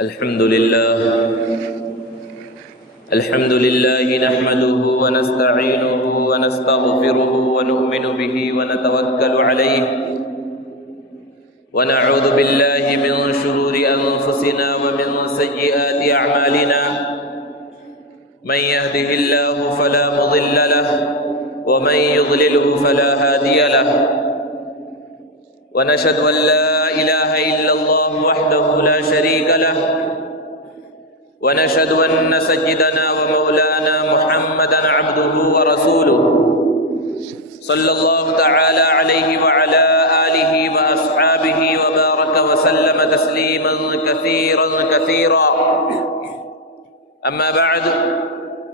الحمد لله نحمده ونستعينه ونستغفره ونؤمن به ونتوكل عليه ونعوذ بالله من شرور أنفسنا ومن سيئات أعمالنا من يهده الله فلا مضل له ومن يضلله فلا هادي له ونشهد أن لا إله إلا الله وحده لا شريك له ونشهد أن سيدنا ومولانا محمدا عبده ورسوله صلى الله تعالى عليه وعلى آله وأصحابه وبارك وسلم تسليما كثيرا أما بعد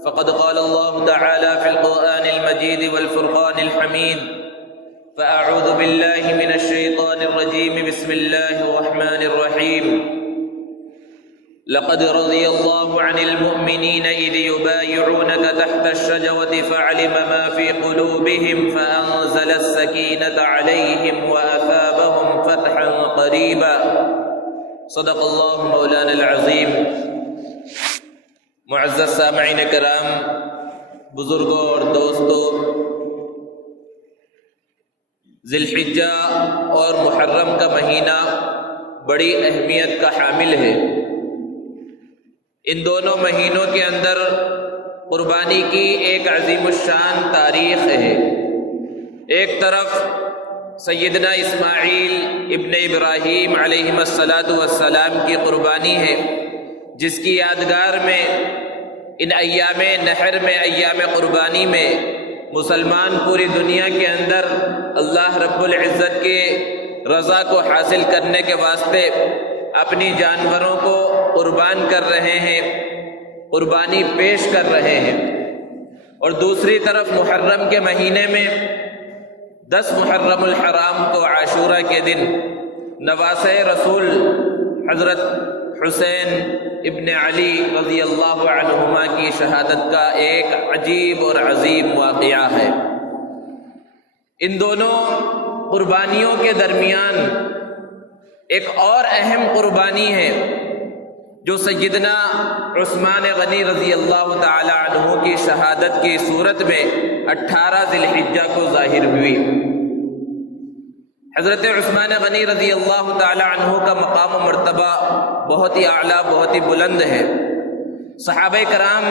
فقد قال الله تعالى في القرآن المجيد والفرقان الحميد فأعوذ بالله من الشيطان الرجيم بسم الله الرحمن الرحيم لقد رضي الله عن المؤمنين إذ يبايعونك تحت الشجرة فعلم ما في قلوبهم فأنزل السكينة عليهم وأثابهم فتحا قريبا صدق الله مولانا العظيم. معزز سامعین کرام، بزرگوں اور دوستوں، ذی الحجہ اور محرم کا مہینہ بڑی اہمیت کا حامل ہے. ان دونوں مہینوں کے اندر قربانی کی ایک عظیم الشان تاریخ ہے. ایک طرف سیدنا اسماعیل ابن ابراہیم علیہ السلام کی قربانی ہے، جس کی یادگار میں ان ایام نحر میں، ایام قربانی میں مسلمان پوری دنیا کے اندر اللہ رب العزت کے رضا کو حاصل کرنے کے واسطے اپنی جانوروں کو قربان کر رہے ہیں، قربانی پیش کر رہے ہیں. اور دوسری طرف محرم کے مہینے میں 10 محرم الحرام کو عاشورہ کے دن نواسۂ رسول حضرت حسین ابن علی رضی اللہ عنہما کی شہادت کا ایک عجیب اور عظیم واقعہ ہے. ان دونوں قربانیوں کے درمیان ایک اور اہم قربانی ہے جو سیدنا عثمان غنی رضی اللہ تعالی عنہ کی شہادت کی صورت میں 18 ذی الحجہ کو ظاہر ہوئی. حضرت عثمان غنی رضی اللہ تعالی عنہ کا مقام و مرتبہ بہت ہی اعلیٰ، بہت ہی بلند ہے. صحابہ کرام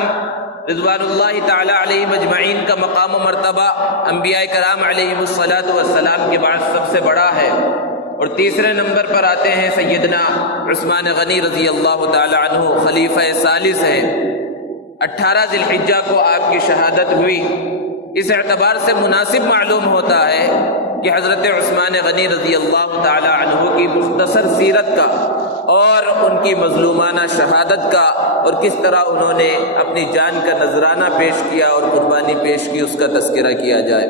رضوان اللہ تعالی علیہ مجمعین کا مقام و مرتبہ انبیاء کرام علیہ السلام کے بعد سب سے بڑا ہے. اور تیسرے نمبر پر آتے ہیں سیدنا عثمان غنی رضی اللہ تعالی عنہ، خلیفہ ثالث ہیں. 18 ذی الحجہ کو آپ کی شہادت ہوئی. اس اعتبار سے مناسب معلوم ہوتا ہے کہ حضرت عثمان غنی رضی اللہ تعالی عنہ کی مختصر سیرت کا اور ان کی مظلومانہ شہادت کا اور کس طرح انہوں نے اپنی جان کا نذرانہ پیش کیا اور قربانی پیش کی، اس کا تذکرہ کیا جائے.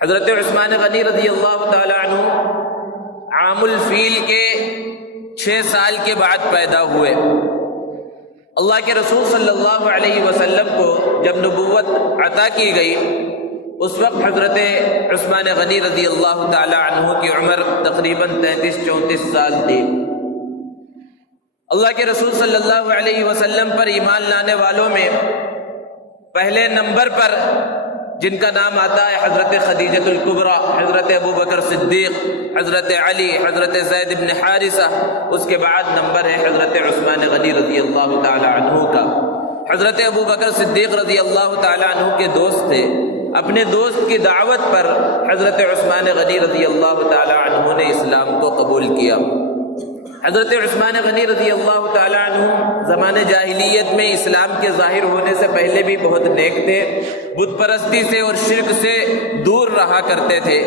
حضرت عثمان غنی رضی اللہ تعالی عنہ عام الفیل کے 6 سال کے بعد پیدا ہوئے. اللہ کے رسول صلی اللہ علیہ وسلم کو جب نبوت عطا کی گئی، اس وقت حضرت عثمان غنی رضی اللہ تعالی عنہ کی عمر تقریباً 33-34 سال تھی. اللہ کے رسول صلی اللہ علیہ وسلم پر ایمان لانے والوں میں پہلے نمبر پر جن کا نام آتا ہے حضرت خدیجۃ الکبریٰ، حضرت ابوبکر صدیق، حضرت علی، حضرت زید بن حارثہ. اس کے بعد نمبر ہے حضرت عثمان غنی رضی اللہ تعالی عنہ کا. حضرت ابوبکر صدیق رضی اللہ تعالی عنہ کے دوست تھے. اپنے دوست کی دعوت پر حضرت عثمان غنی رضی اللہ تعالی عنہ نے اسلام کو قبول کیا. حضرت عثمان غنی رضی اللہ تعالی عنہ زمانے جاہلیت میں اسلام کے ظاہر ہونے سے پہلے بھی بہت نیک تھے، بت پرستی سے اور شرک سے دور رہا کرتے تھے.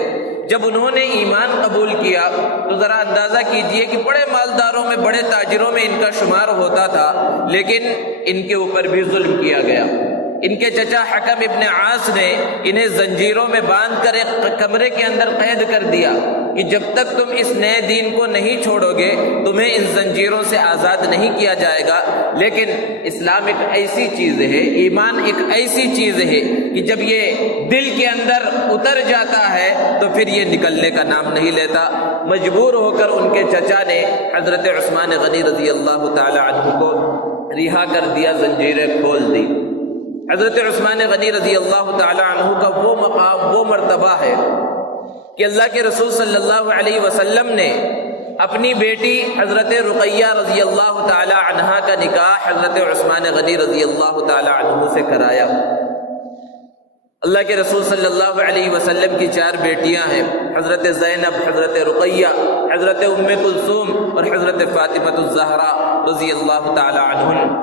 جب انہوں نے ایمان قبول کیا تو ذرا اندازہ کیجئے کہ بڑے مالداروں میں، بڑے تاجروں میں ان کا شمار ہوتا تھا، لیکن ان کے اوپر بھی ظلم کیا گیا. ان کے چچا حکم ابن عاص نے انہیں زنجیروں میں باندھ کر ایک کمرے کے اندر قید کر دیا کہ جب تک تم اس نئے دین کو نہیں چھوڑو گے تمہیں ان زنجیروں سے آزاد نہیں کیا جائے گا. لیکن اسلام ایک ایسی چیز ہے، ایمان ایک ایسی چیز ہے کہ جب یہ دل کے اندر اتر جاتا ہے تو پھر یہ نکلنے کا نام نہیں لیتا. مجبور ہو کر ان کے چچا نے حضرت عثمان غنی رضی اللہ تعالی عنہ کو رہا کر دیا، زنجیریں کھول دی۔ حضرت عثمان غنی رضی اللہ تعالی عنہ کا وہ مقام، وہ مرتبہ ہے کہ اللہ کے رسول صلی اللہ علیہ وسلم نے اپنی بیٹی حضرت رقیہ رضی اللہ تعالی عنہا کا نکاح حضرت عثمان غنی رضی اللہ تعالی عنہ سے کرایا۔ اللہ کے رسول صلی اللہ علیہ وسلم کی 4 بیٹیاں ہیں، حضرت زینب، حضرت رقیہ، حضرت ام کلثوم اور حضرت فاطمہ الزہرا رضی اللہ تعالی عنہن۔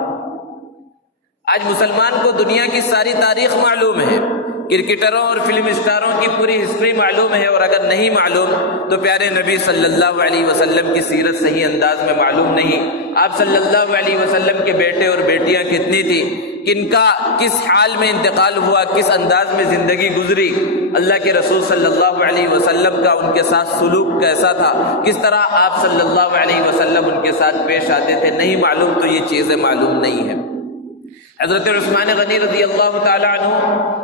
آج مسلمان کو دنیا کی ساری تاریخ معلوم ہے، کرکٹروں اور فلم اسٹاروں کی پوری ہسٹری معلوم ہے، اور اگر نہیں معلوم تو پیارے نبی صلی اللہ علیہ وسلم کی سیرت صحیح انداز میں معلوم نہیں۔ آپ صلی اللہ علیہ وسلم کے بیٹے اور بیٹیاں کتنی تھی، کن کا کس حال میں انتقال ہوا، کس انداز میں زندگی گزری، اللہ کے رسول صلی اللہ علیہ وسلم کا ان کے ساتھ سلوک کیسا تھا، کس طرح آپ صلی اللہ علیہ وسلم ان کے ساتھ پیش آتے تھے، نہیں معلوم تو یہ چیزیں معلوم نہیں ہیں۔ حضرت عثمان غنی رضی اللہ تعالی عنہ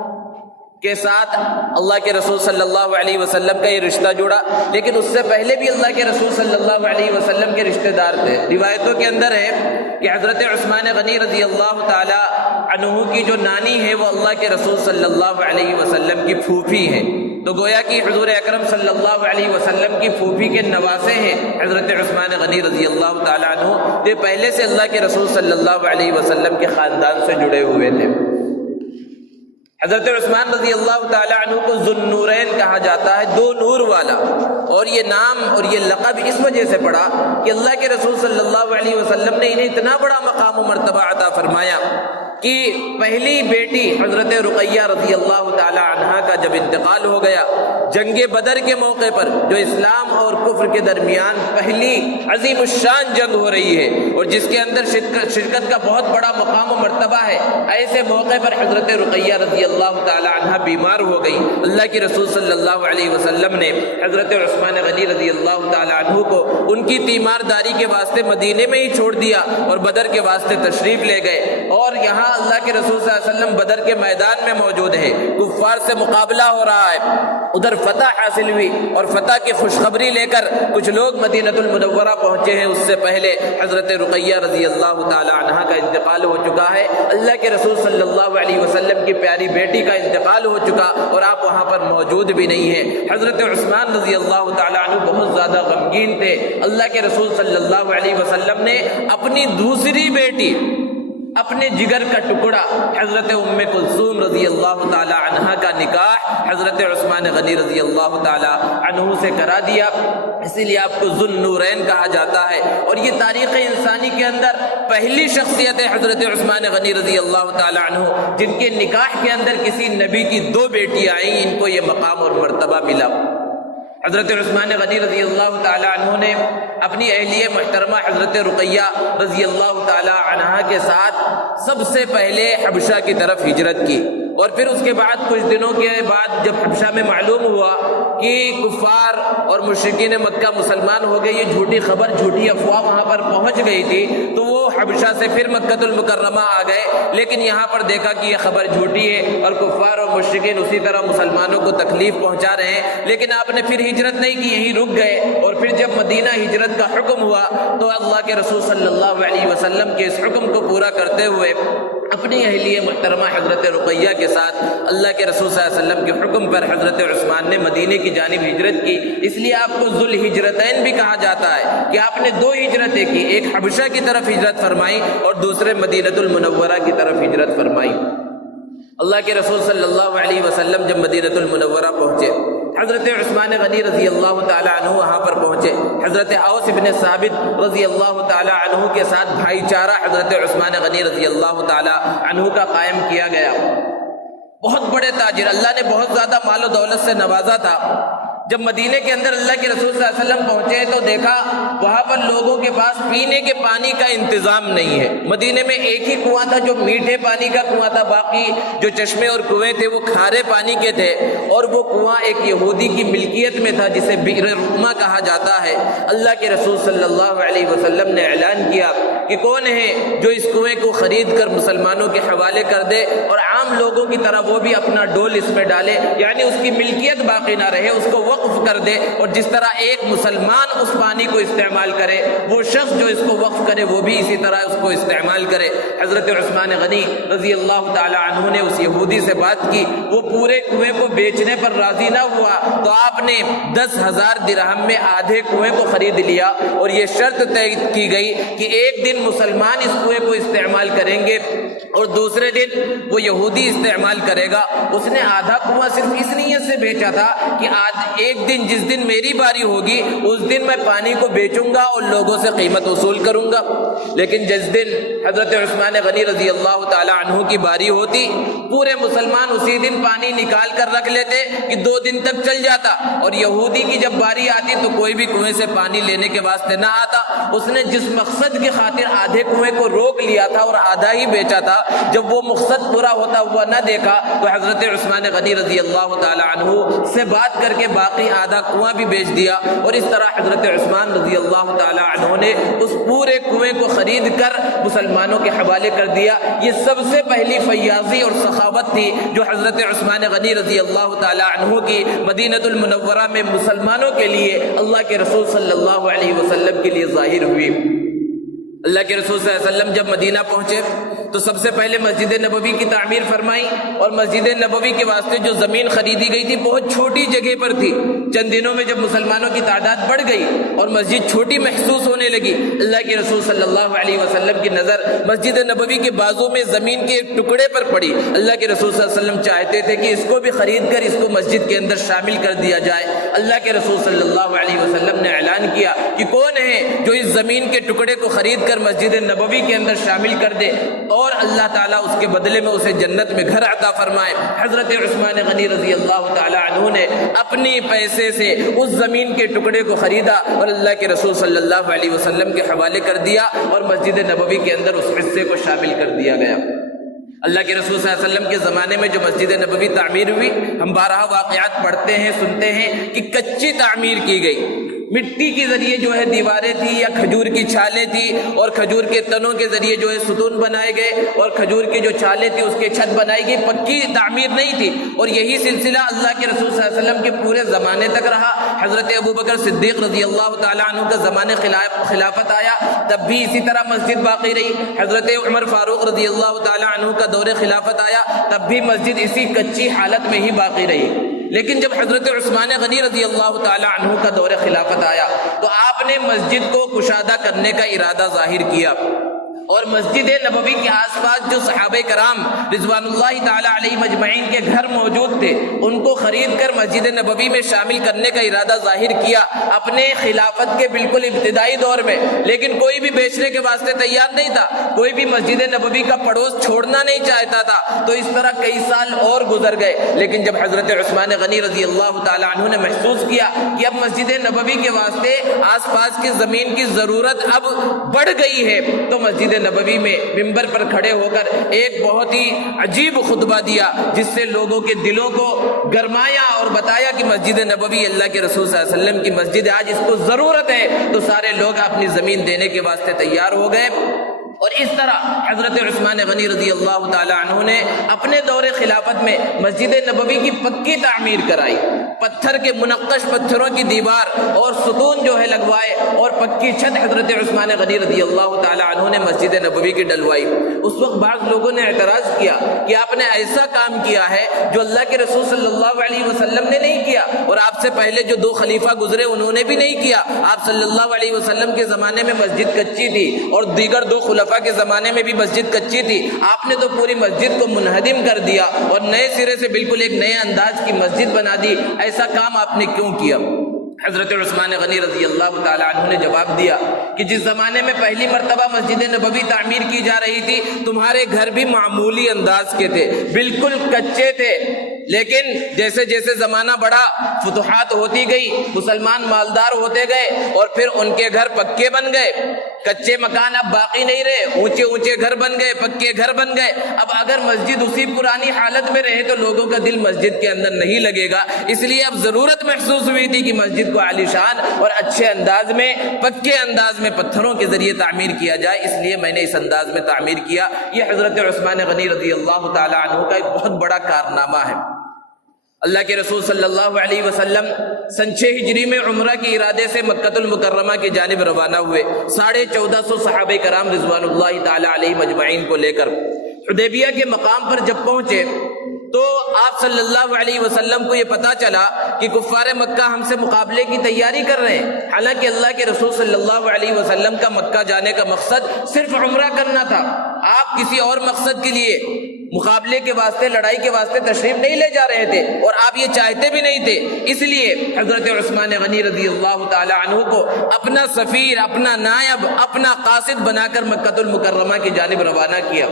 کے ساتھ اللہ کے رسول صلی اللہ علیہ وسلم کا یہ رشتہ جڑا، لیکن اس سے پہلے بھی اللہ کے رسول صلی اللہ علیہ وسلم کے رشتہ دار تھے۔ روایتوں کے اندر ہے کہ حضرت عثمان غنی رضی اللہ تعالی عنہ کی جو نانی ہے وہ اللہ کے رسول صلی اللہ علیہ وسلم کی پھوپھی ہے، تو گویا کہ حضور اکرم صلی اللہ علیہ وسلم کی پھوپھی کے نواسے ہیں حضرت عثمان غنی رضی اللہ تعالی عنہ، یہ پہلے سے اللہ کے رسول صلی اللہ علیہ وسلم کے خاندان سے جڑے ہوئے تھے۔ حضرت عثمان رضی اللہ تعالی عنہ کو ذو النورین کہا جاتا ہے، 2 نور والا، اور یہ نام اور یہ لقب اس وجہ سے پڑا کہ اللہ کے رسول صلی اللہ علیہ وسلم نے انہیں اتنا بڑا مقام و مرتبہ عطا فرمایا کہ پہلی بیٹی حضرت رقیہ رضی اللہ تعالی عنہا کا جب انتقال ہو گیا جنگ بدر کے موقع پر، جو اسلام اور کفر کے درمیان پہلی عظیم الشان جنگ ہو رہی ہے اور جس کے اندر شرکت کا بہت بڑا مقام و مرتبہ ہے، ایسے موقع پر حضرت رقیہ رضی اللہ تعالی عنہا بیمار ہو گئی۔ اللہ کے رسول صلی اللہ علیہ وسلم نے حضرت عثمان غنی رضی اللہ تعالی عنہ کو ان کی تیمارداری کے واسطے مدینے میں ہی چھوڑ دیا اور بدر کے واسطے تشریف لے گئے، اور یہاں اللہ کے رسول صلی اللہ علیہ وسلم بدر کے میدان میں موجود ہے، کفار سے مقابلہ ہو رہا ہے، ادھر فتح حاصل ہوئی اور فتح کی خوشخبری لے کر کچھ لوگ مدینہ المنورہ پہنچے ہیں۔ اس سے پہلے حضرت رقیہ رضی اللہ تعالی عنہا کا انتقال ہو چکا ہے، اللہ کے رسول صلی اللہ علیہ وسلم کی پیاری بیٹی کا انتقال ہو چکا اور آپ وہاں پر موجود بھی نہیں ہیں۔ حضرت عثمان رضی اللہ تعالی عنہ بہت زیادہ غمگین تھے۔ اللہ کے رسول صلی اللہ علیہ وسلم نے اپنی دوسری بیٹی، اپنے جگر کا ٹکڑا حضرت ام کلثوم رضی اللہ تعالی عنہا کا نکاح حضرت عثمان غنی رضی اللہ تعالی عنہ سے کرا دیا، اسی لیے آپ کو ذو النورین کہا جاتا ہے۔ اور یہ تاریخ انسانی کے اندر پہلی شخصیت ہے حضرت عثمان غنی رضی اللہ تعالی عنہ جن کے نکاح کے اندر کسی نبی کی 2 بیٹیاں آئیں، ان کو یہ مقام اور مرتبہ ملا۔ حضرت عثمان غنی رضی اللہ تعالی عنہ نے اپنی اہلیہ محترمہ حضرت رقیہ رضی اللہ تعالی عنہا کے ساتھ سب سے پہلے حبشہ کی طرف ہجرت کی، اور پھر اس کے بعد کچھ دنوں کے بعد جب حبشہ میں معلوم ہوا کہ کفار اور مشرکین مکہ مسلمان ہو گئے، یہ جھوٹی خبر، جھوٹی افواہ وہاں پر پہنچ گئی تھی، تو وہ حبشہ سے پھر مکہ المکرمہ آ گئے، لیکن یہاں پر دیکھا کہ یہ خبر جھوٹی ہے اور کفار اور مشرکین اسی طرح مسلمانوں کو تکلیف پہنچا رہے ہیں، لیکن آپ نے پھر ہجرت نہیں کی، یہیں رک گئے۔ اور پھر جب مدینہ ہجرت کا حکم ہوا تو اللہ کے رسول صلی اللہ علیہ وسلم کے اس حکم کو پورا کرتے ہوئے اپنی اہلیہ محترمہ حضرت رقیہ کے ساتھ اللہ کے رسول صلی اللہ علیہ وسلم کے حکم پر حضرت عثمان نے مدینے کی جانب ہجرت کی۔ اس لیے آپ کو ذو الہجرتین بھی کہا جاتا ہے کہ آپ نے 2 ہجرتیں کی، ایک حبشہ کی طرف ہجرت فرمائی اور دوسرے مدینہ المنورہ کی طرف ہجرت فرمائی۔ اللہ کے رسول صلی اللہ علیہ وسلم جب مدینہ المنورہ پہنچے، حضرت عثمان غنی رضی اللہ تعالی عنہ وہاں پر پہنچے، حضرت اوس بن ثابت رضی اللہ تعالی عنہ کے ساتھ بھائی چارہ حضرت عثمان غنی رضی اللہ تعالی عنہ کا قائم کیا گیا۔ بہت بڑے تاجر، اللہ نے بہت زیادہ مال و دولت سے نوازا تھا۔ جب مدینے کے اندر اللہ کے رسول صلی اللہ علیہ وسلم پہنچے تو دیکھا وہاں پر لوگوں کے پاس پینے کے پانی کا انتظام نہیں ہے۔ مدینے میں ایک ہی کنواں تھا جو میٹھے پانی کا کنواں تھا، باقی جو چشمے اور کنویں تھے وہ کھارے پانی کے تھے، اور وہ کنواں ایک یہودی کی ملکیت میں تھا جسے بئر رقمہ کہا جاتا ہے۔ اللہ کے رسول صلی اللہ علیہ وسلم نے اعلان کیا کہ کون ہے جو اس کنویں کو خرید کر مسلمانوں کے حوالے کر دے اور عام لوگوں کی طرح وہ بھی اپنا ڈول اس میں ڈالے، یعنی اس کی ملکیت باقی نہ رہے، اس کو وقف کر دے، اور جس طرح ایک مسلمان اس پانی کو استعمال کرے، وہ شخص جو اس کو وقف کرے وہ بھی اسی طرح اس کو استعمال کرے۔ حضرت عثمان غنی رضی اللہ تعالی عنہ نے اس یہودی سے بات کی، وہ پورے کنویں کو بیچنے پر راضی نہ ہوا تو آپ نے 10,000 درہم میں آدھے کنویں کو خرید لیا، اور یہ شرط طے کی گئی کہ ایک دن مسلمان اس کنویں کو استعمال کریں گے اور دوسرے دن وہ یہودی استعمال کرے گا۔ اس نے آدھا کنواں صرف اس نیت سے بیچا تھا کہ ایک دن جس دن میری باری ہوگی اس دن میں پانی کو بیچوں گا اور لوگوں سے قیمت وصول کروں گا، لیکن جس دن حضرت عثمان غنی رضی اللہ تعالی عنہ کی باری ہوتی پورے مسلمان اسی دن پانی نکال کر رکھ لیتے کہ 2 دن تک چل جاتا، اور یہودی کی جب باری آتی تو کوئی بھی کنویں سے پانی لینے کے واسطے نہ آتا۔ اس نے جس مقصد کی خاطر آدھے کنویں کو روک لیا تھا اور آدھا ہی بیچا تھا، جب وہ مقصد پورا ہوتا ہوا نہ دیکھا تو حضرت عثمان غنی رضی اللہ تعالی عنہ سے بات کر کے باقی آدھا کنواں بھی بیچ دیا، اور اس طرح حضرت عثمان رضی اللہ تعالی عنہ نے اس پورے کنویں کو خرید کر مسلمانوں کے حوالے کر دیا۔ یہ سب سے پہلی فیاضی اور سخاوت تھی جو حضرت عثمان غنی رضی اللہ تعالی عنہ کی مدینہ المنورہ میں مسلمانوں کے لیے اللہ کے رسول صلی اللہ علیہ وسلم کے لیے ظاہر ہوئی۔ اللہ کے رسول صلی اللہ علیہ وسلم جب مدینہ پہنچے تو سب سے پہلے مسجد نبوی کی تعمیر فرمائی، اور مسجد نبوی کے واسطے جو زمین خریدی گئی تھی بہت چھوٹی جگہ پر تھی۔ چند دنوں میں جب مسلمانوں کی تعداد بڑھ گئی اور مسجد چھوٹی محسوس ہونے لگی، اللہ کے رسول صلی اللہ علیہ وسلم کی نظر مسجد نبوی کے بازو میں زمین کے ایک ٹکڑے پر پڑی۔ اللہ کے رسول صلی اللہ علیہ وسلم چاہتے تھے کہ اس کو بھی خرید کر اس کو مسجد کے اندر شامل کر دیا جائے۔ اللہ کے رسول صلی اللہ علیہ وسلم نے اعلان کیا کہ کون ہے جو اس زمین کے ٹکڑے کو خرید کر مسجد نبوی کے اندر شامل کر دے اور اللہ تعالیٰ اس کے بدلے میں اسے جنت میں گھر عطا فرمائے۔ حضرت عثمان غنی رضی اللہ تعالی عنہ نے اپنی پیسے سے اس زمین کے ٹکڑے کو خریدا اور اللہ کے رسول صلی اللہ علیہ وسلم کے حوالے کر دیا، اور مسجد نبوی کے اندر اس حصے کو شامل کر دیا گیا۔ اللہ کے رسول صلی اللہ علیہ وسلم کے زمانے میں جو مسجد نبوی تعمیر ہوئی، ہم بارہا واقعات پڑھتے ہیں، سنتے ہیں کہ کچی تعمیر کی گئی، مٹی کے ذریعے جو ہے دیواریں تھی یا کھجور کی چھالیں تھی، اور کھجور کے تنوں کے ذریعے جو ہے ستون بنائے گئے، اور کھجور کی جو چھالیں تھی اس کے چھت بنائی گئی، پکی تعمیر نہیں تھی۔ اور یہی سلسلہ اللہ کے رسول صلی اللہ علیہ وسلم کے پورے زمانے تک رہا۔ حضرت ابوبکر صدیق رضی اللہ تعالیٰ عنہ کا زمانے خلافت آیا تب بھی اسی طرح مسجد باقی رہی۔ حضرت عمر فاروق رضی اللہ تعالیٰ عنہ کا دور خلافت آیا تب بھی مسجد اسی کچی حالت میں ہی باقی رہی۔ لیکن جب حضرت عثمان غنی رضی اللہ تعالی عنہ کا دور خلافت آیا تو آپ نے مسجد کو کشادہ کرنے کا ارادہ ظاہر کیا، اور مسجد نبوی کے آس پاس جو صحابہ کرام رضوان اللہ تعالی علیہ مجمعین کے گھر موجود تھے ان کو خرید کر مسجد نبوی میں شامل کرنے کا ارادہ ظاہر کیا اپنے خلافت کے بالکل ابتدائی دور میں، لیکن کوئی بھی بیچنے کے واسطے تیار نہیں تھا، کوئی بھی مسجد نبوی کا پڑوس چھوڑنا نہیں چاہتا تھا۔ تو اس طرح کئی سال اور گزر گئے، لیکن جب حضرت عثمان غنی رضی اللہ تعالی عنہ نے محسوس کیا کہ اب مسجد نبوی کے واسطے آس پاس کی زمین کی ضرورت اب بڑھ گئی ہے، تو مسجد نبوی میں ممبر پر کھڑے ہو کر ایک بہت ہی عجیب خطبہ دیا جس سے لوگوں کے دلوں کو گرمایا، اور بتایا کہ مسجد نبوی اللہ کے رسول صلی اللہ علیہ وسلم کی مسجد، آج اس کو ضرورت ہے۔ تو سارے لوگ اپنی زمین دینے کے واسطے تیار ہو گئے، اور اس طرح حضرت عثمان غنی رضی اللہ تعالی عنہ نے اپنے دور خلافت میں مسجد نبوی کی پکی تعمیر کرائی، پتھر کے منقش پتھروں کی دیوار اور ستون جو ہے لگوائے، اور پکی چھت حضرت عثمان غنی رضی اللہ تعالی عنہ نے مسجد نبوی کی ڈلوائی۔ اس وقت بعض لوگوں نے اعتراض کیا کہ آپ نے ایسا کام کیا ہے جو اللہ کے رسول صلی اللہ علیہ وسلم نے نہیں کیا، اور آپ سے پہلے جو 2 خلیفہ گزرے انہوں نے بھی نہیں کیا۔ آپ صلی اللہ علیہ وسلم کے زمانے میں مسجد کچی تھی، اور دیگر 2 خلفاء کے زمانے میں بھی مسجد کچی تھی، آپ نے تو پوری مسجد کو منہدم کر دیا اور نئے سرے سے بالکل ایک نئے انداز کی مسجد بنا دی، ایسا کام آپ نے کیوں کیا؟ حضرت عثمان غنی رضی اللہ تعالی عنہ نے جواب دیا کہ جس زمانے میں پہلی مرتبہ مسجد نبوی تعمیر کی جا رہی تھی تمہارے گھر بھی معمولی انداز کے تھے، بالکل کچے تھے، لیکن جیسے جیسے زمانہ بڑھا، فتوحات ہوتی گئی، مسلمان مالدار ہوتے گئے اور پھر ان کے گھر پکے بن گئے، کچے مکان اب باقی نہیں رہے، اونچے اونچے گھر بن گئے، پکے گھر بن گئے۔ اب اگر مسجد اسی پرانی حالت میں رہے تو لوگوں کا دل مسجد کے اندر نہیں لگے گا، اس لیے اب ضرورت محسوس ہوئی تھی کہ مسجد کو عالیشان اور اچھے انداز میں، پکے انداز میں پتھروں کے ذریعے تعمیر کیا جائے، اس لیے میں نے اس انداز میں تعمیر کیا۔ یہ حضرت عثمان غنی رضی اللہ تعالی عنہ کا ایک بہت بڑا کارنامہ ہے۔ اللہ کے رسول صلی اللہ علیہ وسلم سن 6 ہجری میں عمرہ کے ارادے سے مکۃ المکرمہ کی جانب روانہ ہوئے، 1450 صحابہ کرام رضوان اللہ تعالی علیہ مجمعین کو لے کر حدیبیہ کے مقام پر جب پہنچے تو آپ صلی اللہ علیہ وسلم کو یہ پتا چلا کہ کفار مکہ ہم سے مقابلے کی تیاری کر رہے ہیں، حالانکہ اللہ کے رسول صلی اللہ علیہ وسلم کا مکہ جانے کا مقصد صرف عمرہ کرنا تھا۔ آپ کسی اور مقصد کے لیے، مقابلے کے واسطے، لڑائی کے واسطے تشریف نہیں لے جا رہے تھے، اور آپ یہ چاہتے بھی نہیں تھے۔ اس لیے حضرت عثمان غنی رضی اللہ تعالی عنہ کو اپنا سفیر، اپنا نائب، اپنا قاصد بنا کر مکۃ المکرمہ کی جانب روانہ کیا۔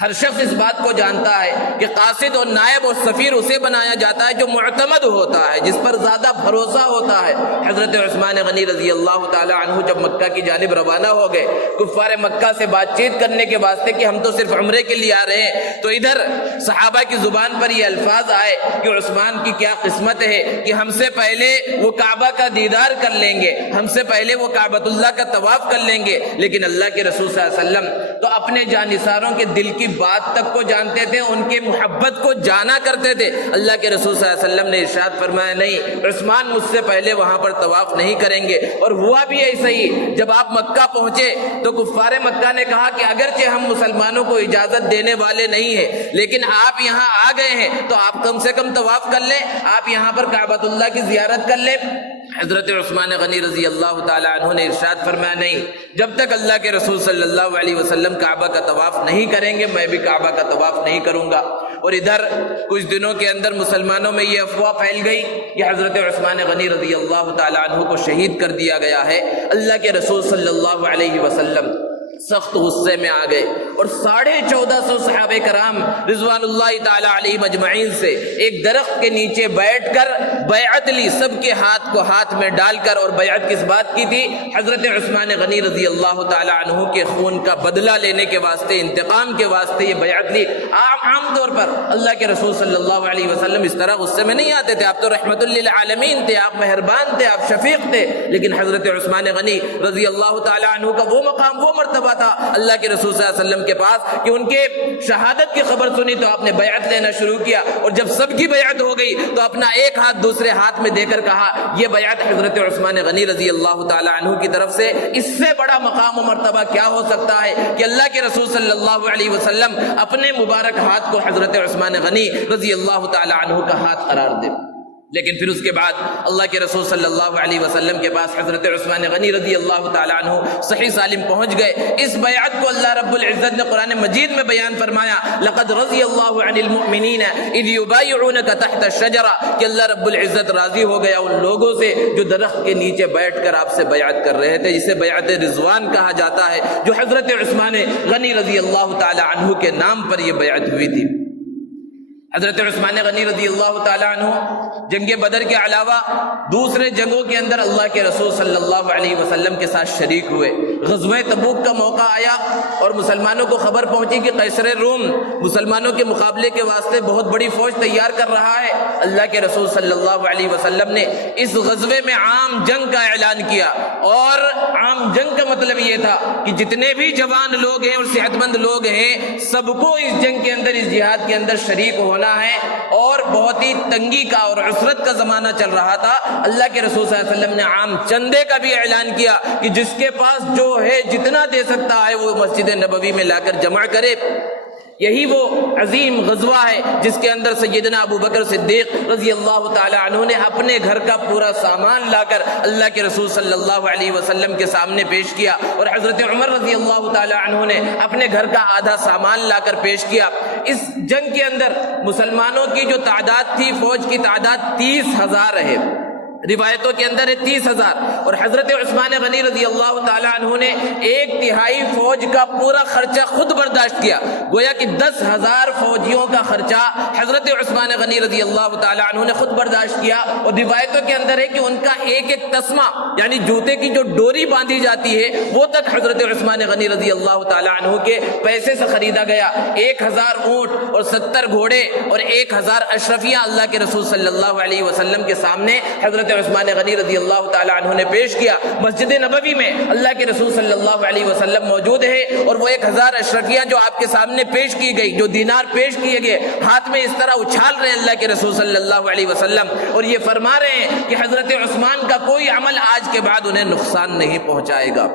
ہر شخص اس بات کو جانتا ہے کہ قاصد اور نائب اور سفیر اسے بنایا جاتا ہے جو معتمد ہوتا ہے، جس پر زیادہ بھروسہ ہوتا ہے۔ حضرت عثمان غنی رضی اللہ تعالی عنہ جب مکہ کی جانب روانہ ہو گئے کفار مکہ سے بات چیت کرنے کے واسطے کہ ہم تو صرف عمرے کے لیے آ رہے ہیں، تو ادھر صحابہ کی زبان پر یہ الفاظ آئے کہ عثمان کی کیا قسمت ہے کہ ہم سے پہلے وہ کعبہ کا دیدار کر لیں گے، ہم سے پہلے وہ کعبۃ اللہ کا طواف کر لیں گے۔ لیکن اللہ کے رسول صلی اللہ علیہ وسلم تو اپنے جانثاروں کے دل کی بات تک کو جانتے تھے، ان کے محبت کو جانا کرتے تھے۔ اللہ کے رسول صلی اللہ علیہ وسلم نے ارشاد فرمایا، نہیں، عثمان مجھ سے پہلے وہاں پر طواف نہیں کریں گے۔ اور ہوا بھی ایسا ہی۔ جب آپ مکہ پہنچے تو کفار مکہ نے کہا کہ اگرچہ ہم مسلمانوں کو اجازت دینے والے نہیں ہیں، لیکن آپ یہاں آ گئے ہیں تو آپ کم سے کم طواف کر لیں، آپ یہاں پر کعبۃ اللہ کی زیارت کر لیں۔ حضرت عثمان غنی رضی اللہ تعالی عنہ نے ارشاد فرمایا، نہیں، جب تک اللہ کے رسول صلی اللہ علیہ وسلم کعبہ کا طواف نہیں کریں گے میں بھی کعبہ کا طواف نہیں کروں گا۔ اور ادھر کچھ دنوں کے اندر مسلمانوں میں یہ افواہ پھیل گئی کہ حضرت عثمان غنی رضی اللہ تعالی عنہ کو شہید کر دیا گیا ہے۔ اللہ کے رسول صلی اللہ علیہ وسلم سخت غصے میں آ گئے اور 1450 صحابہ کرام رضوان اللہ تعالی علیہ مجمعین سے ایک درخت کے نیچے بیٹھ کر بیعت لی، سب کے ہاتھ کو ہاتھ میں ڈال کر۔ اور بیعت کس بات کی تھی؟ حضرت عثمان غنی رضی اللہ تعالی عنہ کے خون کا بدلہ لینے کے واسطے، انتقام کے واسطے یہ بیعت لی۔ عام طور پر اللہ کے رسول صلی اللہ علیہ وسلم اس طرح غصے میں نہیں آتے تھے، آپ تو رحمت للعالمین تھے، آپ مہربان تھے، آپ شفیق تھے۔ لیکن حضرت عثمان غنی رضی اللہ تعالی عنہ کا وہ مقام، وہ مرتبہ تھا اللہ کے رسول صلی اللہ علیہ وسلم کے پاس کہ ان کے شہادت کی خبر سنی تو آپ نے بیعت لینا شروع کیا۔ اور جب سب کی بیعت ہو گئی تو اپنا ایک ہاتھ دوسرے ہاتھ میں دے کر کہا، یہ بیعت حضرت عثمان غنی رضی اللہ تعالی عنہ کی طرف سے، اس سے بڑا مقام و مرتبہ کیا ہو سکتا ہے کہ اللہ کے رسول صلی اللہ علیہ وسلم اپنے مبارک ہاتھ کو حضرت عثمان غنی رضی اللہ تعالی عنہ کا ہاتھ قرار دے۔ لیکن پھر اس کے بعد اللہ کے رسول صلی اللہ علیہ وسلم کے پاس حضرت عثمان غنی رضی اللہ تعالی عنہ صحیح سالم پہنچ گئے۔ اس بیعت کو اللہ رب العزت نے قرآن مجید میں بیان فرمایا، لقد رضی اللہ عن المؤمنین اذ یبایعونک تحت الشجرہ، کہ اللہ رب العزت راضی ہو گیا ان لوگوں سے جو درخت کے نیچے بیٹھ کر آپ سے بیعت کر رہے تھے، جسے بیعت رضوان کہا جاتا ہے، جو حضرت عثمان غنی رضی اللہ تعالی عنہ کے نام پر یہ بیعت ہوئی تھی۔ حضرت عثمان غنی رضی اللہ تعالی عنہ جنگ بدر کے علاوہ دوسرے جنگوں کے اندر اللہ کے رسول صلی اللہ علیہ وسلم کے ساتھ شریک ہوئے۔ غزوہ تبوک کا موقع آیا اور مسلمانوں کو خبر پہنچی کہ قیصر روم مسلمانوں کے مقابلے کے واسطے بہت بڑی فوج تیار کر رہا ہے۔ اللہ کے رسول صلی اللہ علیہ وسلم نے اس غزوے میں عام جنگ کا اعلان کیا، اور عام جنگ کا مطلب یہ تھا کہ جتنے بھی جوان لوگ ہیں اور صحت مند لوگ ہیں سب کو اس جنگ کے اندر، اس جہاد کے اندر شریک ہونا ہے۔ اور بہت ہی تنگی کا اور عسرت کا زمانہ چل رہا تھا۔ اللہ کے رسول صلی اللہ علیہ وسلم نے عام چندے کا بھی اعلان کیا کہ جس کے پاس جو ہے جتنا دے سکتا ہے وہ مسجد نبوی میں لا کر جمع کرے۔ یہی وہ عظیم غزوہ ہے جس کے اندر سیدنا ابو بکر صدیق رضی اللہ تعالی عنہ نے اپنے گھر کا پورا سامان لا کر اللہ کے رسول صلی اللہ علیہ وسلم کے سامنے پیش کیا، اور حضرت عمر رضی اللہ تعالی عنہ نے اپنے گھر کا آدھا سامان لا کر پیش کیا۔ اس جنگ کے اندر مسلمانوں کی جو تعداد تھی، فوج کی تعداد 30,000 ہے۔ روایتوں کے اندر ہے 30,000، اور حضرت عثمان غنی رضی اللہ تعالی عنہ نے 1/3 فوج کا پورا خرچہ خود برداشت کیا، گویا کہ 10,000 فوجیوں کا خرچہ حضرت عثمان غنی رضی اللہ تعالی عنہ نے خود برداشت کیا۔ اور روایتوں کے اندر ہے کہ ان کا ایک ایک تسمہ، یعنی جوتے کی جو ڈوری باندھی جاتی ہے، وہ تک حضرت عثمان غنی رضی اللہ تعالی عنہ کے پیسے سے خریدا گیا۔ 1,000 اونٹ اور 70 گھوڑے اور 1,000 اشرفیاں اللہ کے رسول صلی اللہ علیہ وسلم کے سامنے حضرت عثمان غنی رضی اللہ تعالی عنہ نے پیش کیا۔ مسجد نبوی میں اللہ کے رسول صلی اللہ علیہ وسلم موجود ہے، اور وہ 1,000 اشرفیاں جو آپ کے سامنے پیش کی گئی، جو دینار پیش کیے گئے، ہاتھ میں اس طرح اچھال رہے اللہ کے رسول صلی اللہ علیہ وسلم، اور یہ فرما رہے ہیں کہ حضرت عثمان کا کوئی عمل آج کے بعد انہیں نقصان نہیں پہنچائے گا۔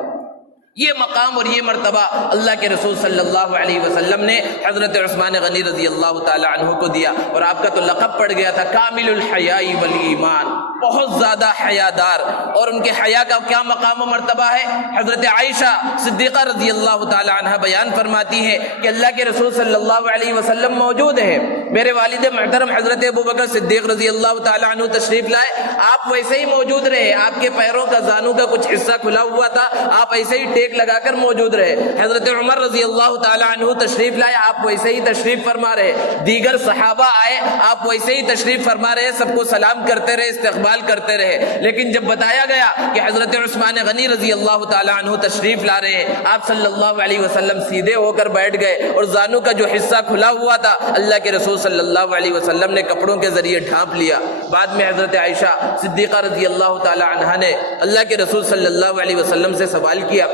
یہ مقام اور یہ مرتبہ اللہ کے رسول صلی اللہ علیہ وسلم نے حضرت عثمان غنی رضی اللہ تعالی عنہ کو دیا، اور آپ کا تو لقب پڑ گیا تھا کامل الحیاء والایمان، بہت زیادہ حیادار۔ اور ان کے حیا کا کیا مقام و مرتبہ ہے؟ حضرت عائشہ صدیقہ رضی اللہ تعالی عنہ بیان فرماتی ہے کہ اللہ کے رسول صلی اللہ علیہ وسلم موجود ہے، میرے والد محترم حضرت ابوبکر صدیق رضی اللہ تعالی عنہ تشریف لائے، آپ ویسے ہی موجود رہے، آپ کے پیروں کا زانو کا کچھ حصہ کھلا ہوا تھا، آپ ایسے ہی ٹیک لگا کر موجود رہے۔ حضرت عمر رضی اللہ تعالی عنہ تشریف لائے، آپ ویسے ہی تشریف فرما رہے، دیگر صحابہ آئے، آپ ویسے ہی تشریف فرما رہے، سب کو سلام کرتے رہے، استقبال کرتے رہے۔ لیکن جب بتایا گیا کہ حضرت عثمان غنی رضی اللہ تعالی عنہ تشریف لا رہے ہیں، آپ صلی اللہ علیہ وسلم سیدھے ہو کر بیٹھ گئے، اور زانو کا جو حصہ کھلا ہوا تھا اللہ کے رسول صلی اللہ علیہ وسلم نے کپڑوں کے ذریعے ڈھانپ لیا۔ بعد میں حضرت عائشہ صدیقہ رضی اللہ تعالی عنہا نے اللہ کے رسول صلی اللہ علیہ وسلم سے سوال کیا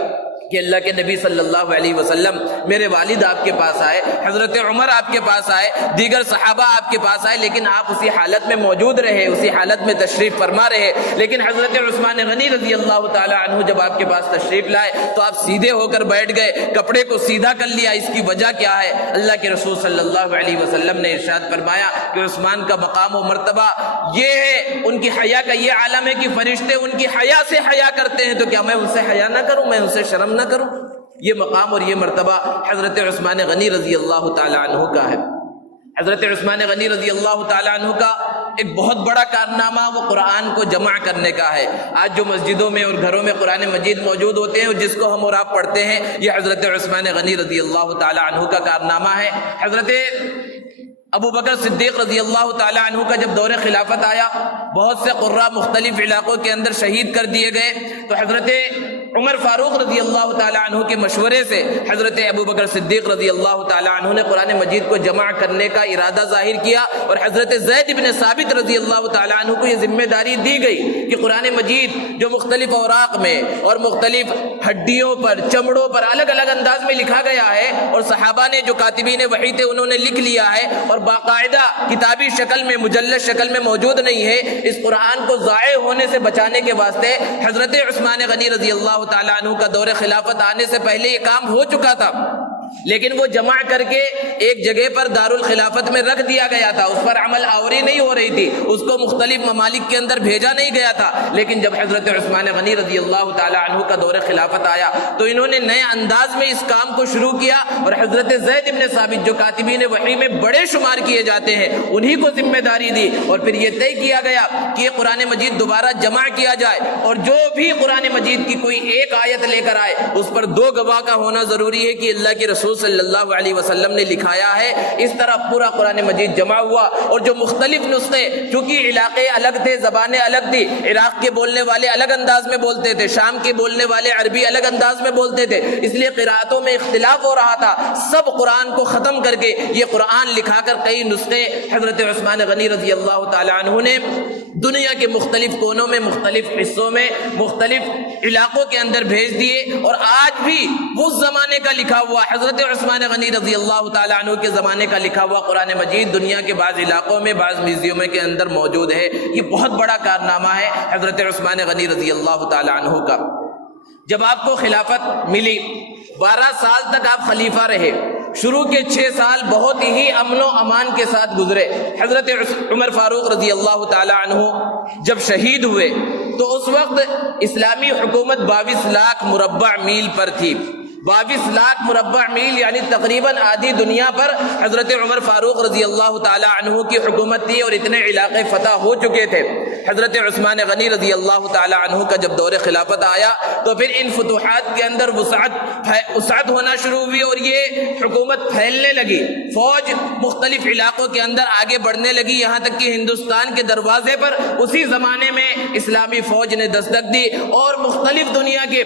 کہ اللہ کے نبی صلی اللہ علیہ وسلم، میرے والد آپ کے پاس آئے، حضرت عمر آپ کے پاس آئے، دیگر صحابہ آپ کے پاس آئے، لیکن آپ اسی حالت میں موجود رہے، اسی حالت میں تشریف فرما رہے، لیکن حضرت عثمان غنی رضی اللہ تعالی عنہ جب آپ کے پاس تشریف لائے تو آپ سیدھے ہو کر بیٹھ گئے، کپڑے کو سیدھا کر لیا، اس کی وجہ کیا ہے؟ اللہ کے رسول صلی اللہ علیہ وسلم نے ارشاد فرمایا کہ عثمان کا مقام و مرتبہ یہ ہے، ان کی حیا کا یہ عالم ہے کہ فرشتے ان کی حیا سے حیا کرتے ہیں، تو کیا میں ان سے حیا نہ کروں، میں ان سے شرم نہ کروں؟ یہ مقام اور یہ مرتبہ حضرت عثمان غنی رضی اللہ تعالی عنہ کا ہے۔ حضرت عثمان غنی رضی اللہ تعالی عنہ کا ایک بہت بڑا کارنامہ وہ قرآن کو جمع کرنے کا ہے۔ آج جو مسجدوں میں اور گھروں میں قرآن مجید موجود ہوتے ہیں اور جس کو ہم اور آپ پڑھتے ہیں، یہ حضرت عثمان غنی رضی اللہ تعالی عنہ کا کارنامہ ہے۔ حضرت ابو بکر صدیق رضی اللہ تعالی عنہ کا جب دور خلافت آیا، بہت سے قراء مختلف علاقوں کے اندر شہید کر دیے گئے، تو حضرت عمر فاروق رضی اللہ تعالی عنہ کے مشورے سے حضرت ابو بکر صدیق رضی اللہ تعالی عنہ نے قرآن مجید کو جمع کرنے کا ارادہ ظاہر کیا، اور حضرت زید بن ثابت رضی اللہ تعالی عنہ کو یہ ذمہ داری دی گئی کہ قرآن مجید جو مختلف اوراق میں اور مختلف ہڈیوں پر، چمڑوں پر الگ الگ انداز میں لکھا گیا ہے، اور صحابہ نے جو کاتبین وحی تھے انہوں نے لکھ لیا ہے، اور باقاعدہ کتابی شکل میں، مجلد شکل میں موجود نہیں ہے، اس قرآن کو ضائع ہونے سے بچانے کے واسطے حضرت عثمان غنی رضی اللہ تعالیٰ عنہ کا دور خلافت آنے سے پہلے یہ کام ہو چکا تھا، لیکن وہ جمع کر کے ایک جگہ پر دارالخلافت میں رکھ دیا گیا تھا، اس پر عمل آوری نہیں ہو رہی تھی، اس کو مختلف ممالک کے اندر بھیجا نہیں گیا تھا۔ لیکن جب حضرت عثمان غنی رضی اللہ تعالی عنہ کا دور خلافت آیا تو انہوں نے نئے انداز میں اس کام کو شروع کیا، اور حضرت زید بن ثابت جو کاتبین وحی میں بڑے شمار کیے جاتے ہیں انہی کو ذمہ داری دی، اور پھر یہ طے کیا گیا کہ یہ قرآن مجید دوبارہ جمع کیا جائے، اور جو بھی قرآن مجید کی کوئی ایک آیت لے کر آئے اس پر 2 گواہ کا ہونا ضروری ہے کہ اللہ کے رسول صلی اللہ علیہ وسلم نے لکھایا ہے۔ اس طرح پورا قرآن مجید جمع ہوا، اور جو مختلف نسخے، چونکہ علاقے الگ تھے، زبانیں الگ تھی، عراق کے بولنے والے الگ انداز میں بولتے تھے، شام کے بولنے والے عربی الگ انداز میں بولتے تھے، اس لیے قراءتوں میں اختلاف ہو رہا تھا، سب قرآن کو ختم کر کے یہ قرآن لکھا کر کئی نسخے حضرت عثمان غنی رضی اللہ تعالی عنہ نے دنیا کے مختلف کونوں میں، مختلف حصوں میں، مختلف علاقوں کے اندر بھیج دیے، اور آج بھی اس زمانے کا لکھا ہوا حضرت عثمان غنی رضی اللہ تعالی عنہ کے زمانے کا لکھا ہوا قرآن مجید دنیا کے بعض علاقوں میں، بعض میوزیموں کے اندر موجود ہے۔ یہ بہت بڑا کارنامہ ہے حضرت عثمان غنی رضی اللہ تعالی عنہ کا۔ جب آپ کو خلافت ملی، 12 سال تک آپ خلیفہ رہے، شروع کے 6 سال بہت ہی امن و امان کے ساتھ گزرے۔ حضرت عمر فاروق رضی اللہ تعالی عنہ جب شہید ہوئے تو اس وقت اسلامی حکومت 22 لاکھ مربع میل پر تھی، 22 لاکھ مربع میل یعنی تقریباً آدھی دنیا پر حضرت عمر فاروق رضی اللہ تعالی عنہ کی حکومت تھی، اور اتنے علاقے فتح ہو چکے تھے۔ حضرت عثمان غنی رضی اللہ تعالی عنہ کا جب دور خلافت آیا تو پھر ان فتوحات کے اندر وسعت ہونا شروع ہوئی اور یہ حکومت پھیلنے لگی، فوج مختلف علاقوں کے اندر آگے بڑھنے لگی، یہاں تک کہ ہندوستان کے دروازے پر اسی زمانے میں اسلامی فوج نے دستک دی اور مختلف دنیا کے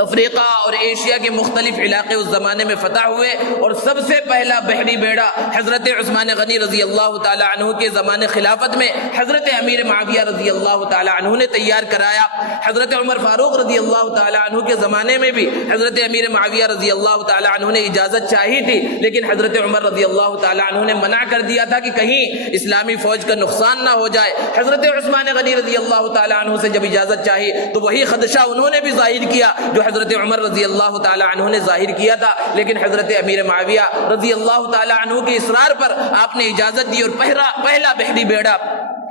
افریقہ اور ایشیا کے مختلف علاقے اس زمانے میں فتح ہوئے، اور سب سے پہلا بحری بیڑا حضرت عثمان غنی رضی اللہ تعالی عنہ کے زمانے خلافت میں حضرت امیر معاویہ رضی اللہ تعالی عنہ نے تیار کرایا۔ حضرت عمر فاروق رضی اللہ تعالی عنہ کے زمانے میں بھی حضرت امیر معاویہ رضی اللہ تعالی عنہ نے اجازت چاہی تھی، لیکن حضرت عمر رضی اللہ تعالی عنہ نے منع کر دیا تھا کہ کہیں اسلامی فوج کا نقصان نہ ہو جائے۔ حضرت عثمان غنی رضی اللہ تعالی عنہ سے جب اجازت چاہی تو وہی خدشہ انہوں نے بھی ظاہر کیا جو حضرت عمر رضی اللہ تعالی عنہ نے ظاہر کیا تھا، لیکن حضرت امیر معاویہ رضی اللہ تعالی عنہ کے اصرار پر آپ نے اجازت دی اور پہلا بحری بیڑا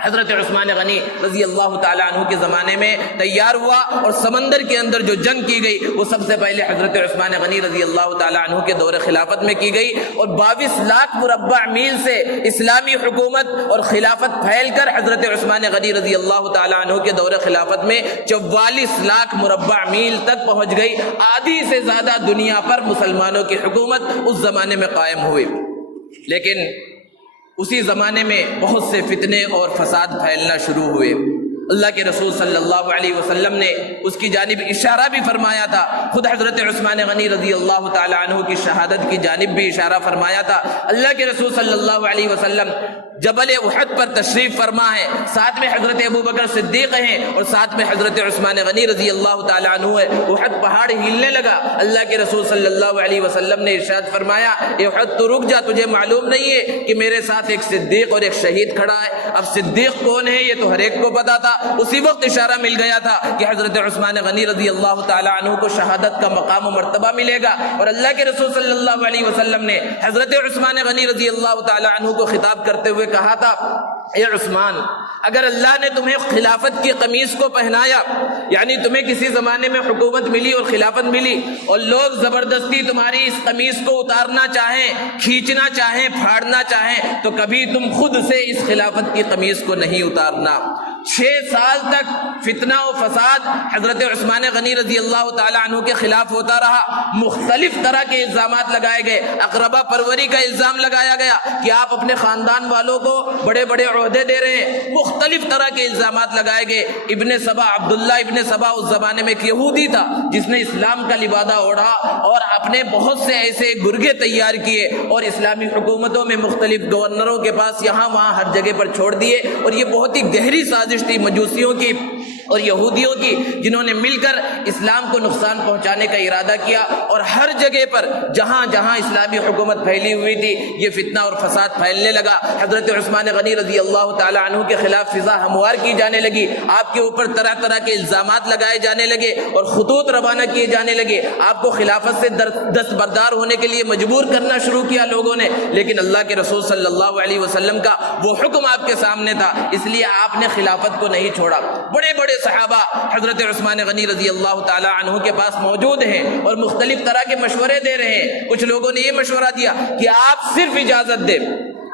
حضرت عثمان غنی رضی اللہ تعالی عنہ کے زمانے میں تیار ہوا، اور سمندر کے اندر جو جنگ کی گئی وہ سب سے پہلے حضرت عثمان غنی رضی اللہ تعالی عنہ کے دور خلافت میں کی گئی، اور 22 لاکھ مربع میل سے اسلامی حکومت اور خلافت پھیل کر حضرت عثمان غنی رضی اللہ تعالی عنہ کے دور خلافت میں 44 لاکھ مربع میل تک پہنچ گئی۔ آدھی سے زیادہ دنیا پر مسلمانوں کی حکومت اس زمانے میں قائم ہوئی، لیکن اسی زمانے میں بہت سے فتنے اور فساد پھیلنا شروع ہوئے۔ اللہ کے رسول صلی اللہ علیہ وسلم نے اس کی جانب اشارہ بھی فرمایا تھا، خود حضرت عثمان غنی رضی اللہ تعالی عنہ کی شہادت کی جانب بھی اشارہ فرمایا تھا۔ اللہ کے رسول صلی اللہ علیہ وسلم جبل احد پر تشریف فرما ہے، ساتھ میں حضرت ابو بکر صدیق ہیں اور ساتھ میں حضرت عثمان غنی رضی اللہ تعالی عنہ ہے۔ احد پہاڑ ہلنے لگا، اللہ کے رسول صلی اللہ علیہ وسلم نے ارشاد فرمایا، احد تو رک جا، تجھے معلوم نہیں ہے کہ میرے ساتھ ایک صدیق اور ایک شہید کھڑا ہے؟ اب صدیق کون ہے یہ تو ہر ایک کو پتا تھا۔ اسی وقت اشارہ مل گیا تھا کہ حضرت عثمان غنی رضی اللہ تعالی عنہ کو شہادت کا مقام و مرتبہ ملے گا، اور اللہ کے رسول صلی اللہ علیہ وسلم نے حضرت عثمان غنی رضی اللہ تعالی عنہ کو خطاب کرتے ہوئے کہا تھا، اے عثمان، اگر اللہ نے تمہیں خلافت کی قمیص کو پہنایا، یعنی تمہیں کسی زمانے میں حکومت ملی اور خلافت ملی، اور لوگ زبردستی تمہاری اس قمیص کو اتارنا چاہیں، کھینچنا چاہیں، پھاڑنا چاہیں، تو کبھی تم خود سے اس خلافت کی قمیص کو نہیں اتارنا۔ 6 سال تک فتنہ و فساد حضرت عثمان غنی رضی اللہ تعالی عنہ کے خلاف ہوتا رہا، مختلف طرح کے الزامات لگائے گئے، اقربا پروری کا الزام لگایا گیا کہ آپ اپنے خاندان والوں کو بڑے بڑے عہدے دے رہے ہیں، مختلف طرح کے الزامات لگائے گئے۔ ابن سبا، عبداللہ ابن سبا اس زمانے میں ایک یہودی تھا جس نے اسلام کا لبادہ اوڑھا اور اپنے بہت سے ایسے گرگے تیار کیے اور اسلامی حکومتوں میں مختلف گورنروں کے پاس یہاں وہاں ہر جگہ پر چھوڑ دیے، اور یہ بہت ہی گہری سازش تھی مجوسیوں کی اور یہودیوں کی، جنہوں نے مل کر اسلام کو نقصان پہنچانے کا ارادہ کیا، اور ہر جگہ پر جہاں جہاں اسلامی حکومت پھیلی ہوئی تھی یہ فتنہ اور فساد پھیلنے لگا۔ حضرت عثمان غنی رضی اللہ تعالی عنہ کے خلاف فضا ہموار کی جانے لگی، آپ کے اوپر طرح طرح کے الزامات لگائے جانے لگے اور خطوط روانہ کیے جانے لگے، آپ کو خلافت سے دستبردار ہونے کے لیے مجبور کرنا شروع کیا لوگوں نے، لیکن اللہ کے رسول صلی اللہ علیہ وسلم کا وہ حکم آپ کے سامنے تھا، اس لیے آپ نے خلافت کو نہیں چھوڑا۔ بڑے بڑے صحابہ حضرت عثمان غنی رضی اللہ تعالی عنہ کے پاس موجود ہیں اور مختلف طرح کے مشورے دے رہے ہیں۔ کچھ لوگوں نے یہ مشورہ دیا کہ آپ صرف اجازت دیں،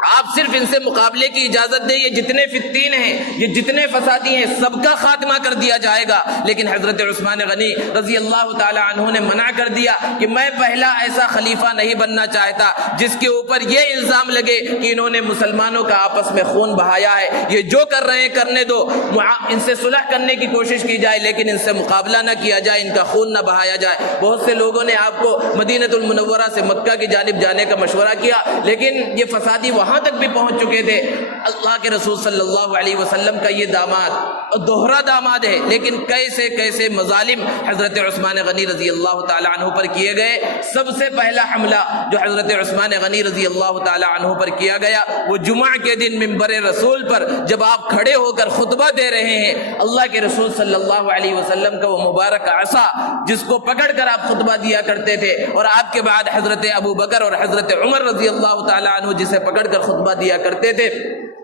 آپ صرف ان سے مقابلے کی اجازت دیں، یہ جتنے فتین ہیں، یہ جتنے فسادی ہیں، سب کا خاتمہ کر دیا جائے گا۔ لیکن حضرت عثمان غنی رضی اللہ تعالی عنہ نے منع کر دیا کہ میں پہلا ایسا خلیفہ نہیں بننا چاہتا جس کے اوپر یہ الزام لگے کہ انہوں نے مسلمانوں کا آپس میں خون بہایا ہے، یہ جو کر رہے ہیں کرنے دو، ان سے صلح کرنے کی کوشش کی جائے لیکن ان سے مقابلہ نہ کیا جائے، ان کا خون نہ بہایا جائے۔ بہت سے لوگوں نے آپ کو مدینہ المنورہ سے مکہ کی جانب جانے کا مشورہ کیا، لیکن یہ فسادی وہاں تک بھی پہنچ چکے تھے۔ اللہ کے رسول صلی اللہ علیہ وسلم کا یہ داماد اور دوہرا داماد ہے، لیکن کیسے کیسے مظالم حضرت عثمان غنی رضی اللہ تعالی عنہ پر کیے گئے۔ سب سے پہلا حملہ جو حضرت عثمان غنی رضی اللہ تعالی عنہ پر کیا گیا وہ جمعہ کے دن منبر رسول پر جب آپ کھڑے ہو کر خطبہ دے رہے ہیں، اللہ کے رسول صلی اللہ علیہ وسلم کا وہ مبارک عصا جس کو پکڑ کر آپ خطبہ دیا کرتے تھے، اور آپ کے بعد حضرت ابو بکر اور حضرت عمر رضی اللہ تعالی عنہ جسے پکڑ کر خطبہ دیا کرتے تھے،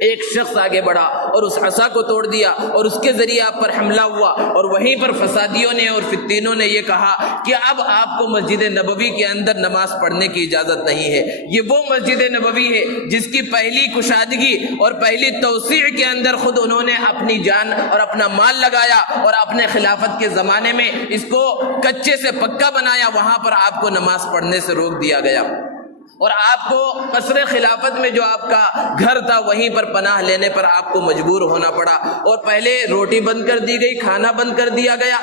ایک شخص آگے بڑھا اور اس عصا کو توڑ دیا اور اس کے ذریعے آپ پر حملہ ہوا، اور وہیں پر فسادیوں نے اور فتینوں نے یہ کہا کہ اب آپ کو مسجد نبوی کے اندر نماز پڑھنے کی اجازت نہیں ہے۔ یہ وہ مسجد نبوی ہے جس کی پہلی کشادگی اور پہلی توسیع کے اندر خود انہوں نے اپنی جان اور اپنا مال لگایا اور اپنے خلافت کے زمانے میں اس کو کچے سے پکا بنایا، وہاں پر آپ کو نماز پڑھنے سے روک دیا گیا، اور آپ کو قصر خلافت میں جو آپ کا گھر تھا وہیں پر پناہ لینے پر آپ کو مجبور ہونا پڑا، اور پہلے روٹی بند کر دی گئی، کھانا بند کر دیا گیا۔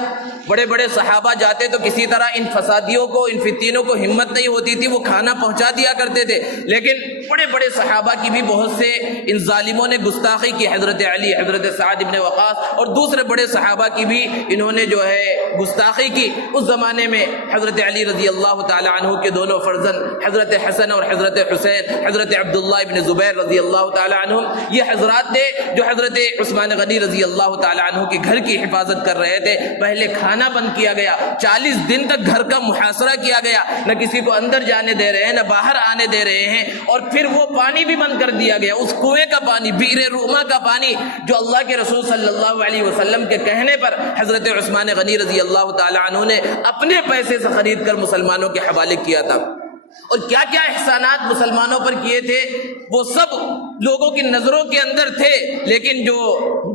بڑے بڑے صحابہ جاتے تو کسی طرح ان فسادیوں کو، ان فتینوں کو ہمت نہیں ہوتی تھی، وہ کھانا پہنچا دیا کرتے تھے، لیکن بڑے بڑے صحابہ کی بھی بہت سے ان ظالموں نے گستاخی کی، حضرت علی، حضرت سعد ابن وقاص اور دوسرے بڑے صحابہ کی بھی انہوں نے جو ہے گستاخی کی۔ اس زمانے میں حضرت علی رضی اللہ تعالی عنہ کے دونوں فرزند حضرت حسن اور حضرت حسین، حضرت عبداللہ ابن زبیر رضی اللہ تعالی عنہ، یہ حضرات تھے جو حضرت عثمان غنی رضی اللہ تعالی عنہ کے گھر کی حفاظت کر رہے تھے۔ پہلے کھانا بند کیا گیا، 40 دن تک گھر کا محاصرہ کیا گیا، نہ کسی کو اندر جانے دے رہے ہیں نہ باہر آنے دے رہے ہیں، اور پھر وہ پانی بھی بند کر دیا گیا، اس کنویں کا پانی، بئر روما کا پانی جو اللہ کے رسول صلی اللہ علیہ وسلم کے کہنے پر حضرت عثمان غنی رضی اللہ تعالی عنہ نے اپنے پیسے سے خرید کر مسلمانوں کے حوالے کیا تھا۔ اور کیا کیا احسانات مسلمانوں پر کیے تھے وہ سب لوگوں کی نظروں کے اندر تھے، لیکن جو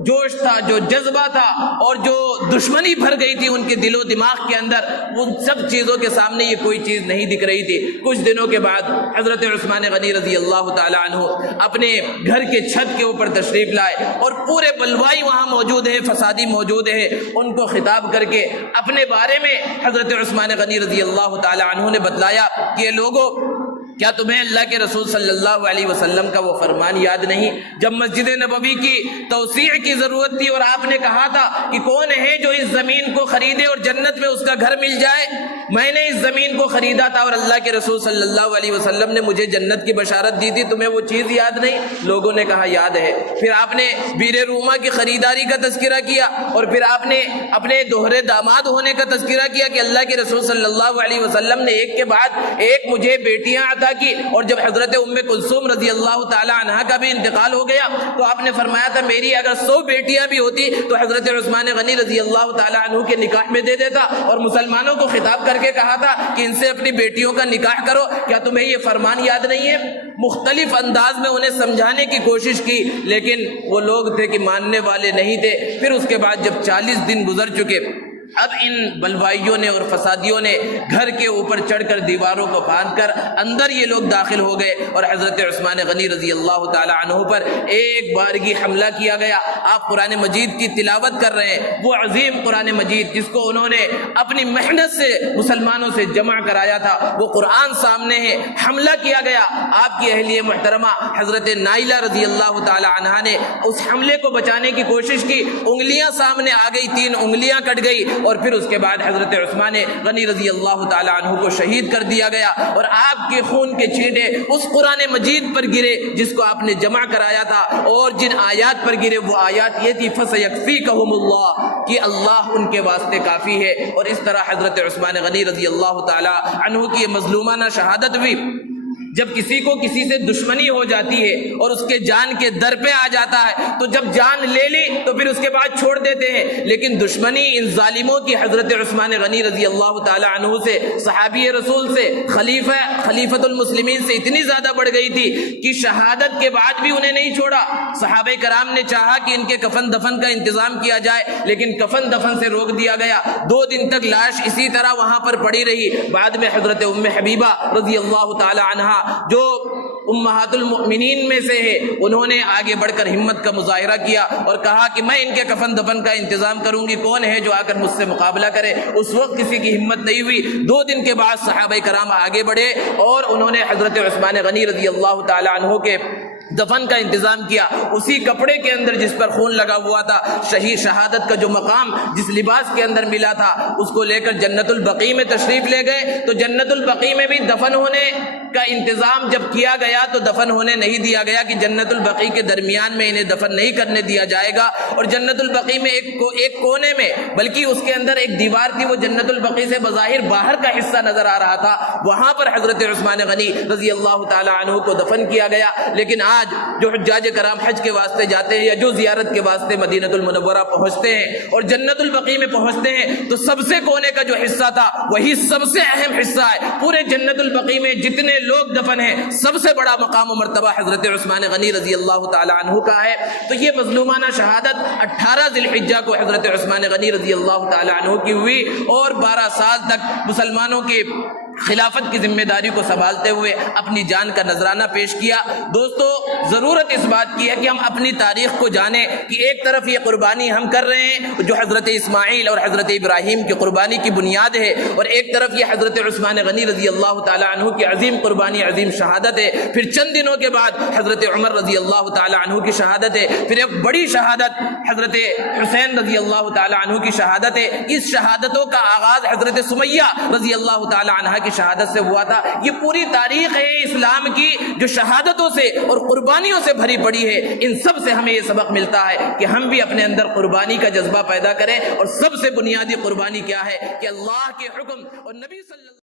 جوش تھا، جو جذبہ تھا اور جو دشمنی بھر گئی تھی ان کے دل و دماغ کے اندر، ان سب چیزوں کے سامنے یہ کوئی چیز نہیں دکھ رہی تھی۔ کچھ دنوں کے بعد حضرت عثمان غنی رضی اللہ تعالی عنہ اپنے گھر کے چھت کے اوپر تشریف لائے، اور پورے بلوائی وہاں موجود ہیں، فسادی موجود ہیں، ان کو خطاب کر کے اپنے بارے میں حضرت عثمان غنی رضی اللہ تعالی عنہ نے بتلایا کہ لوگوں، کیا تمہیں اللہ کے رسول صلی اللہ علیہ وسلم کا وہ فرمان یاد نہیں جب مسجد نبوی کی توسیع کی ضرورت تھی اور آپ نے کہا تھا کہ کون ہے جو اس زمین کو خریدے اور جنت میں اس کا گھر مل جائے؟ میں نے اس زمین کو خریدا تھا اور اللہ کے رسول صلی اللہ علیہ وسلم نے مجھے جنت کی بشارت دی تھی، تمہیں وہ چیز یاد نہیں؟ لوگوں نے کہا یاد ہے۔ پھر آپ نے بئر روما کی خریداری کا تذکرہ کیا، اور پھر آپ نے اپنے دوہرے داماد ہونے کا تذکرہ کیا کہ اللہ کے رسول صلی اللہ علیہ وسلم نے ایک کے بعد ایک مجھے بیٹیاں عطا کی، اور جب حضرت ام کلثوم رضی اللہ تعالی عنہا کا بھی انتقال ہو گیا تو آپ نے فرمایا تھا میری اگر 100 بیٹیاں بھی ہوتی تو حضرت عثمان غنی رضی اللہ تعالی عنہ کے نکاح میں دے دیتا، اور مسلمانوں کو خطاب کر کے کہا تھا کہ ان سے اپنی بیٹیوں کا نکاح کرو، کیا تمہیں یہ فرمان یاد نہیں ہے؟ مختلف انداز میں انہیں سمجھانے کی کوشش کی، لیکن وہ لوگ تھے کہ ماننے والے نہیں تھے۔ پھر اس کے بعد جب 40 دن گزر چکے، اب ان بلوائیوں نے اور فسادیوں نے گھر کے اوپر چڑھ کر دیواروں کو پھاند کر اندر یہ لوگ داخل ہو گئے، اور حضرت عثمان غنی رضی اللہ تعالی عنہ پر ایک بارگی حملہ کیا گیا۔ آپ قرآن مجید کی تلاوت کر رہے ہیں، وہ عظیم قرآن مجید جس کو انہوں نے اپنی محنت سے مسلمانوں سے جمع کرایا تھا، وہ قرآن سامنے ہے، حملہ کیا گیا۔ آپ کی اہلیہ محترمہ حضرت نائلہ رضی اللہ تعالی عنہا نے اس حملے کو بچانے کی کوشش کی، انگلیاں سامنے آ گئی، 3 انگلیاں کٹ گئی، اور پھر اس کے بعد حضرت عثمان غنی رضی اللہ تعالی عنہ کو شہید کر دیا گیا، اور آپ کے خون کے چھینٹے اس قرآن مجید پر گرے جس کو آپ نے جمع کرایا تھا، اور جن آیات پر گرے وہ آیات یہ تھی فَسَيَكْفِيكَهُمُ اللَّهُ، کہ اللہ ان کے واسطے کافی ہے۔ اور اس طرح حضرت عثمان غنی رضی اللہ تعالی عنہ کی یہ مظلومانہ شہادت ہوئی۔ جب کسی کو کسی سے دشمنی ہو جاتی ہے اور اس کے جان کے در پہ آ جاتا ہے تو جب جان لے لی تو پھر اس کے بعد چھوڑ دیتے ہیں، لیکن دشمنی ان ظالموں کی حضرت عثمان غنی رضی اللہ تعالی عنہ سے، صحابی رسول سے، خلیفۃ المسلمین سے اتنی زیادہ بڑھ گئی تھی کہ شہادت کے بعد بھی انہیں نہیں چھوڑا۔ صحابہ کرام نے چاہا کہ ان کے کفن دفن کا انتظام کیا جائے، لیکن کفن دفن سے روک دیا گیا۔ 2 دن تک لاش اسی طرح وہاں پر پڑی رہی۔ بعد میں حضرت ام حبیبہ رضی اللہ تعالی عنہا جو امہات المؤمنین میں سے ہے، انہوں نے آگے بڑھ کر ہمت کا مظاہرہ کیا اور کہا کہ میں ان کے کفن دفن کا انتظام کروں گی، کون ہے جو آ کر مجھ سے مقابلہ کرے؟ اس وقت کسی کی ہمت نہیں ہوئی۔ 2 دن کے بعد صحابہ کرام آگے بڑھے اور انہوں نے حضرت عثمان غنی رضی اللہ تعالی عنہ کے دفن کا انتظام کیا، اسی کپڑے کے اندر جس پر خون لگا ہوا تھا، شہید شہادت کا جو مقام جس لباس کے اندر ملا تھا اس کو لے کر جنت البقیع میں تشریف لے گئے۔ تو جنت البقیع میں بھی دفن ہونے کا انتظام جب کیا گیا تو دفن ہونے نہیں دیا گیا کہ جنت البقیع کے درمیان میں انہیں دفن نہیں کرنے دیا جائے گا، اور جنت البقیع میں ایک کونے میں، بلکہ اس کے اندر ایک دیوار تھی، وہ جنت البقیع سے بظاہر باہر کا حصہ نظر آ رہا تھا، وہاں پر حضرت عثمان غنی رضی اللہ تعالی عنہ کو دفن کیا گیا۔ لیکن حجاج جو حجاج کرام حج کے واسطے جاتے ہیں یا جو زیارت کے واسطے مدینہ المنورہ پہنچتے ہیں اور جنت البقیع میں پہنچتے ہیں تو سب سے کونے کا جو حصہ تھا وہی سب سے اہم حصہ ہے. پورے جنت البقیع میں جتنے لوگ دفن ہیں سب سے بڑا مقام و مرتبہ حضرت عثمان غنی رضی اللہ تعالی عنہ کا ہے. تو یہ مظلومانہ شہادت 18 ذی الحجہ کو حضرت عثمان غنی رضی اللہ تعالی عنہ کی ہوئی اور 12 سال تک مسلمانوں کے خلافت کی ذمہ داری کو سنبھالتے ہوئے اپنی جان کا نذرانہ پیش کیا. دوستو ضرورت اس بات کی ہے کہ ہم اپنی تاریخ کو جانیں کہ ایک طرف یہ قربانی ہم کر رہے ہیں جو حضرت اسماعیل اور حضرت ابراہیم کی قربانی کی بنیاد ہے اور ایک طرف یہ حضرت عثمان غنی رضی اللہ تعالی عنہ کی عظیم قربانی عظیم شہادت ہے. پھر چند دنوں کے بعد حضرت عمر رضی اللہ تعالی عنہ کی شہادت ہے. پھر ایک بڑی شہادت حضرت حسین رضی اللہ تعالی عنہ کی شہادت ہے. اس شہادتوں کا آغاز حضرت سمیہ رضی اللہ تعالی عنہ کی شہادت سے ہوا تھا. یہ پوری تاریخ ہے اسلام کی جو شہادتوں سے اور قربانیوں سے بھری پڑی ہے. ان سب سے ہمیں یہ سبق ملتا ہے کہ ہم بھی اپنے اندر قربانی کا جذبہ پیدا کریں اور سب سے بنیادی قربانی کیا ہے کہ اللہ کے حکم اور نبی صلی اللہ